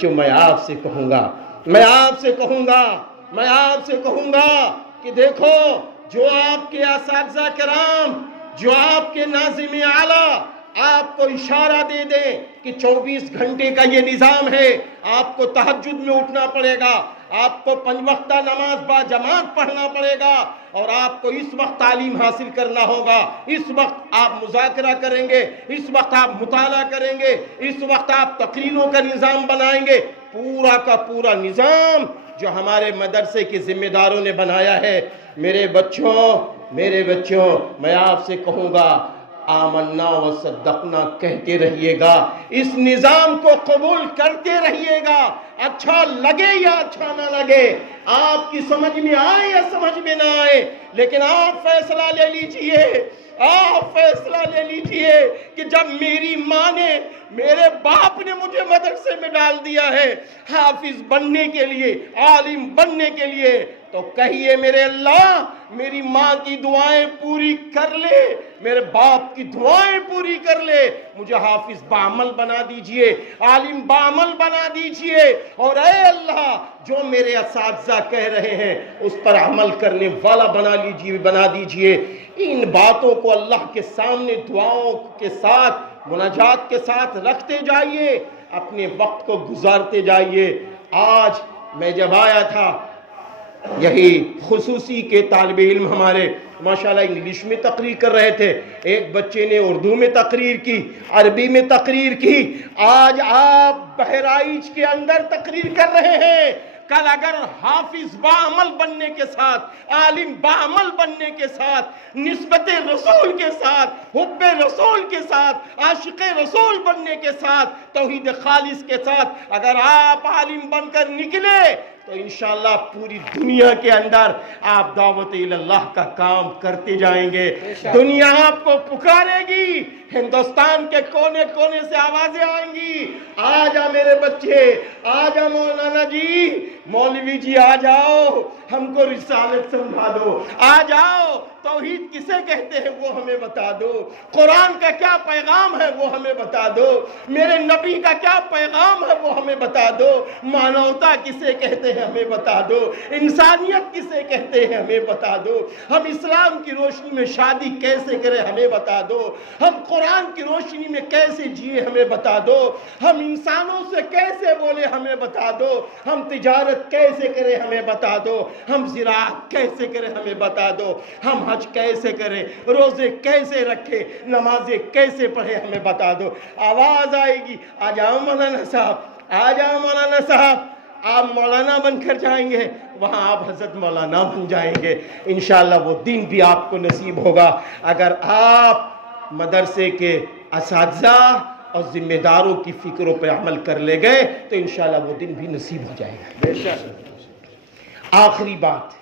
جو میں آپ سے کہوں گا میں آپ سے کہوں گا کہ دیکھو، جو آپ کے اساتذہ کرام، جو آپ کے ناظم اعلیٰ آپ کو اشارہ دے دیں کہ 24 گھنٹے کا یہ نظام ہے، آپ کو تہجد میں اٹھنا پڑے گا، آپ کو 5 وقتہ نماز با جماعت پڑھنا پڑے گا، اور آپ کو اس وقت تعلیم حاصل کرنا ہوگا، اس وقت آپ مذاکرہ کریں گے، اس وقت آپ مطالعہ کریں گے، اس وقت آپ تقریروں کا نظام بنائیں گے، پورا کا پورا نظام جو ہمارے مدرسے کے ذمہ داروں نے بنایا ہے۔ میرے بچوں میں آپ سے کہوں گا، آمنا و صدقنا کہتے رہیے گا، اس نظام کو قبول کرتے رہیے گا، اچھا لگے یا اچھا نہ لگے، آپ کی سمجھ میں آئے یا سمجھ میں نہ آئے، لیکن آپ فیصلہ لے لیجئے کہ جب میری ماں نے، میرے باپ نے مجھے مدرسے میں ڈال دیا ہے حافظ بننے کے لیے، عالم بننے کے لیے، تو کہیے میرے اللہ میری ماں کی دعائیں پوری کر لے، میرے باپ کی دعائیں پوری کر لے، مجھے حافظ بعمل بنا دیجئے، عالم بعمل بنا دیجئے، اور اے اللہ جو میرے اساتذہ کہہ رہے ہیں اس پر عمل کرنے والا بنا دیجئے۔ ان باتوں کو اللہ کے سامنے دعاؤں کے ساتھ، مناجات کے ساتھ رکھتے جائیے، اپنے وقت کو گزارتے جائیے۔ آج میں جب آیا تھا، یہی خصوصی کے طالب علم ہمارے ماشاءاللہ انگلش میں تقریر کر رہے تھے، ایک بچے نے اردو میں تقریر کی، عربی میں تقریر کی، آج آپ بہرائچ کے اندر تقریر کر رہے ہیں۔ کل اگر حافظ بعمل بننے کے ساتھ، عالم بعمل بننے کے ساتھ، نسبت رسول کے ساتھ، حب رسول کے ساتھ، عاشق رسول بننے کے ساتھ، توحید خالص کے ساتھ اگر آپ عالم بن کر نکلے تو انشاءاللہ پوری دنیا کے اندر آپ دعوت اللہ کا کام کرتے جائیں گے، دنیا آپ کو پکارے گی، ہندوستان کے کونے کونے سے آوازیں آئیں گی، آجا میرے بچے، آجا مولانا جی، مولوی جی آ جاؤ، ہم کو رسالت سمجھا دو، آ جاؤ، توحید کسے کہتے ہیں وہ ہمیں بتا دو، قرآن کا کیا پیغام ہے وہ ہمیں بتا دو، میرے نبی کا کیا پیغام ہے وہ ہمیں بتا دو، مانوتا کسے کہتے ہیں ہمیں بتا دو، انسانیت کسے کہتے ہیں ہمیں بتا دو، ہم اسلام کی روشنی میں شادی کیسے کریں ہمیں بتا دو، ہم قرآن کی روشنی میں کیسے جیے ہمیں بتا دو، ہم انسانوں سے کیسے بولے ہمیں بتا دو، ہم تجارت کیسے کریں ہمیں بتا دو، ہم زراعت کیسے کریں ہمیں بتا دو، ہم حج کیسے کریں، روزے کیسے رکھیں، نمازیں کیسے پڑھیں ہمیں بتا دو۔ آواز آئے گی، آ جاؤ مولانا صاحب، آ جاؤ مولانا صاحب، آپ مولانا بن کر جائیں گے، وہاں آپ حضرت مولانا بن جائیں گے، انشاءاللہ وہ دن بھی آپ کو نصیب ہوگا اگر آپ مدرسے کے اساتذہ اور ذمہ داروں کی فکروں پہ عمل کر لے گئے تو انشاءاللہ وہ دن بھی نصیب ہو جائے گا۔ آخری بات